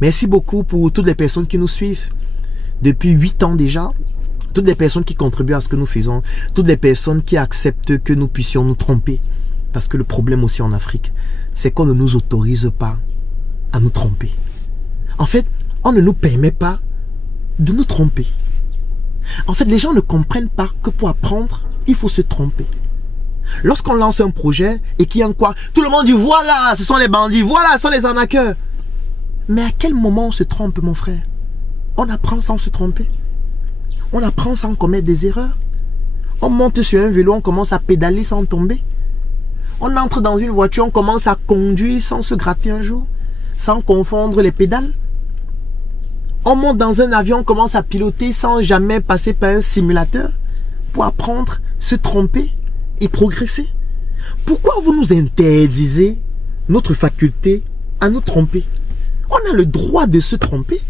Merci beaucoup pour toutes les personnes qui nous suivent depuis 8 ans déjà. Toutes les personnes qui contribuent à ce que nous faisons. Toutes les personnes qui acceptent que nous puissions nous tromper. Parce que le problème aussi en Afrique, c'est qu'on ne nous autorise pas à nous tromper. En fait, on ne nous permet pas de nous tromper. En fait, les gens ne comprennent pas que pour apprendre, il faut se tromper. Lorsqu'on lance un projet et qu'il y a quoi, tout le monde dit voilà, ce sont les bandits, voilà, ce sont les arnaqueurs. Mais à quel moment on se trompe, mon frère? On apprend sans se tromper. On apprend sans commettre des erreurs. On monte sur un vélo, on commence à pédaler sans tomber. On entre dans une voiture, on commence à conduire sans se gratter un jour, sans confondre les pédales. On monte dans un avion, on commence à piloter sans jamais passer par un simulateur pour apprendre, se tromper et progresser. Pourquoi vous nous interdisez notre faculté à nous tromper? On a le droit de se tromper.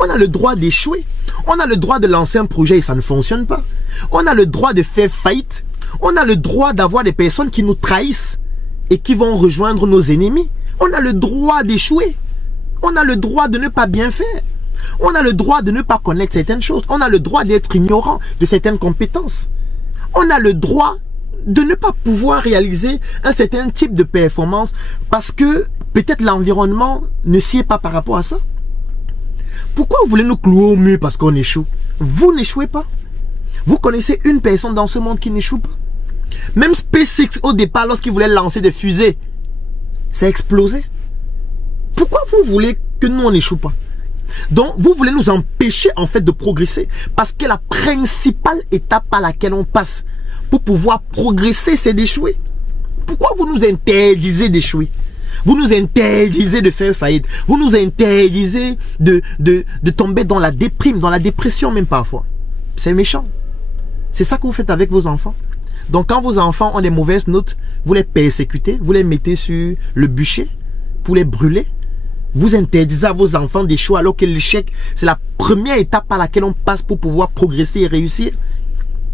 On a le droit d'échouer. On a le droit de lancer un projet et ça ne fonctionne pas. On a le droit de faire faillite. On a le droit d'avoir des personnes qui nous trahissent et qui vont rejoindre nos ennemis. On a le droit d'échouer. On a le droit de ne pas bien faire. On a le droit de ne pas connaître certaines choses. On a le droit d'être ignorant de certaines compétences. On a le droit de ne pas pouvoir réaliser un certain type de performance parce que peut-être l'environnement ne s'y est pas par rapport à ça. Pourquoi vous voulez nous clouer au mur parce qu'on échoue? Vous n'échouez pas. Vous connaissez une personne dans ce monde qui n'échoue pas. Même SpaceX au départ, lorsqu'il voulait lancer des fusées, ça a explosé. Pourquoi vous voulez que nous on n'échoue pas? Donc vous voulez nous empêcher en fait de progresser parce que la principale étape par laquelle on passe pour pouvoir progresser, c'est d'échouer. Pourquoi vous nous interdisez d'échouer? Vous nous interdisez de faire faillite. Vous nous interdisez de tomber dans la déprime, dans la dépression même parfois. C'est méchant. C'est ça que vous faites avec vos enfants. Donc quand vos enfants ont des mauvaises notes, vous les persécutez, vous les mettez sur le bûcher pour les brûler. Vous interdisez à vos enfants d'échouer alors que l'échec, c'est la première étape par laquelle on passe pour pouvoir progresser et réussir.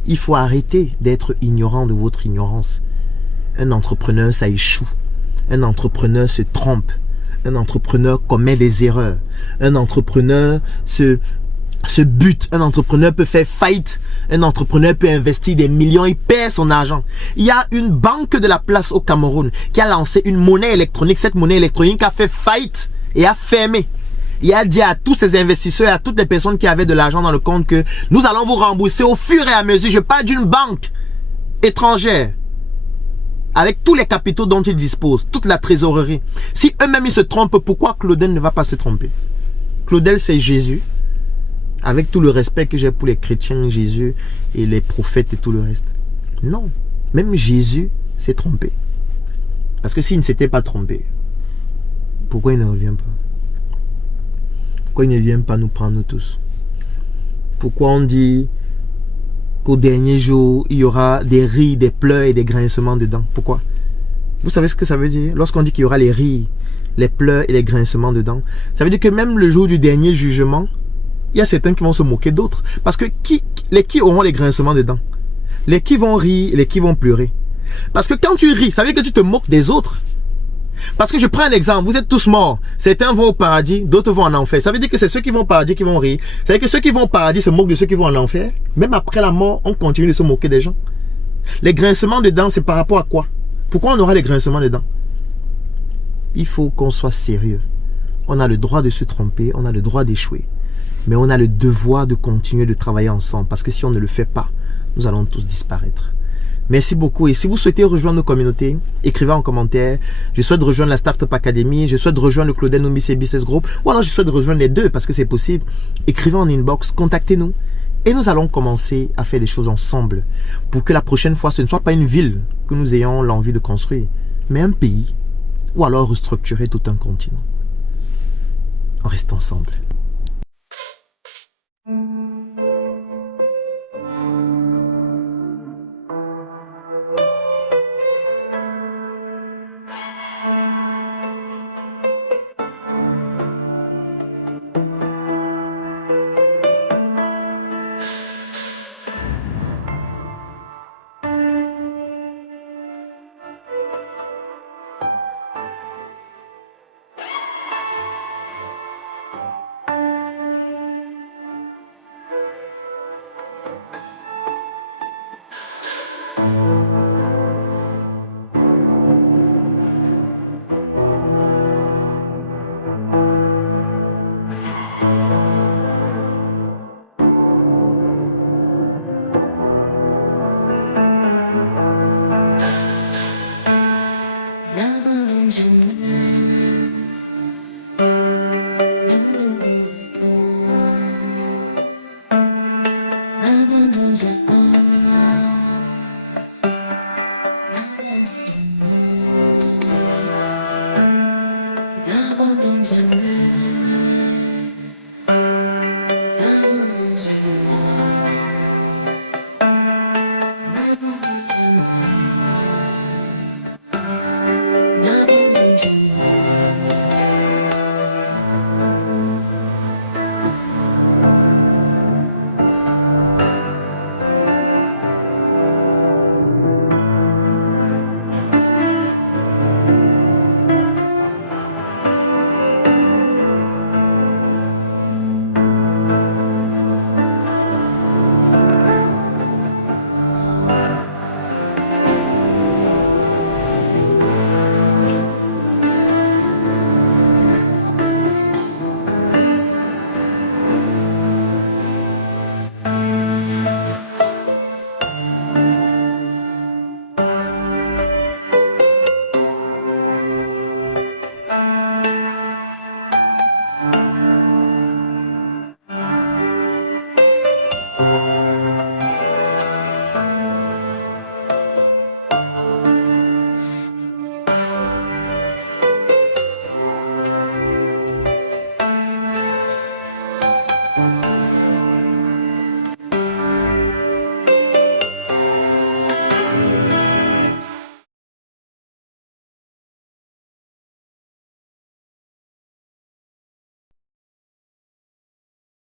Il faut arrêter d'être ignorant de votre ignorance. Un entrepreneur, ça échoue. Un entrepreneur se trompe. Un entrepreneur commet des erreurs. Un entrepreneur se bute. Un entrepreneur peut faire faillite. Un entrepreneur peut investir des millions. Il perd son argent. Il y a une banque de la place au Cameroun qui a lancé une monnaie électronique. Cette monnaie électronique a fait faillite et a fermé. Il a dit à tous ces investisseurs et à toutes les personnes qui avaient de l'argent dans le compte que nous allons vous rembourser au fur et à mesure. Je parle d'une banque étrangère avec tous les capitaux dont ils disposent, toute la trésorerie. Si eux-mêmes ils se trompent, pourquoi Claudel ne va pas se tromper? Claudel, c'est Jésus. Avec tout le respect que j'ai pour les chrétiens, Jésus et les prophètes et tout le reste. Non, même Jésus s'est trompé. Parce que s'il ne s'était pas trompé, pourquoi il ne revient pas? Pourquoi il ne vient pas nous prendre nous tous? Pourquoi on dit qu'au dernier jour, il y aura des rires, des pleurs et des grincements dedans? Pourquoi? Vous savez ce que ça veut dire? Lorsqu'on dit qu'il y aura les rires, les pleurs et les grincements dedans, ça veut dire que même le jour du dernier jugement, il y a certains qui vont se moquer d'autres. Parce que les qui auront les grincements dedans? Les qui vont rire et les qui vont pleurer. Parce que quand tu ris, ça veut dire que tu te moques des autres. Parce que je prends un exemple, vous êtes tous morts. Certains vont au paradis, d'autres vont en enfer. Ça veut dire que c'est ceux qui vont au paradis qui vont rire. Ça veut dire que ceux qui vont au paradis se moquent de ceux qui vont en enfer. Même après la mort, on continue de se moquer des gens. Les grincements dedans, c'est par rapport à quoi? Pourquoi on aura les grincements dedans? Il faut qu'on soit sérieux. On a le droit de se tromper, on a le droit d'échouer. Mais on a le devoir de continuer de travailler ensemble. Parce que si on ne le fait pas, nous allons tous disparaître. Merci beaucoup. Et si vous souhaitez rejoindre nos communautés, écrivez en commentaire. Je souhaite rejoindre la Startup Academy. Je souhaite rejoindre le Claudel Numbisi Business Group. Ou alors je souhaite rejoindre les deux parce que c'est possible. Écrivez en inbox, contactez-nous. Et nous allons commencer à faire des choses ensemble. Pour que la prochaine fois, ce ne soit pas une ville que nous ayons l'envie de construire. Mais un pays. Ou alors restructurer tout un continent. On reste ensemble.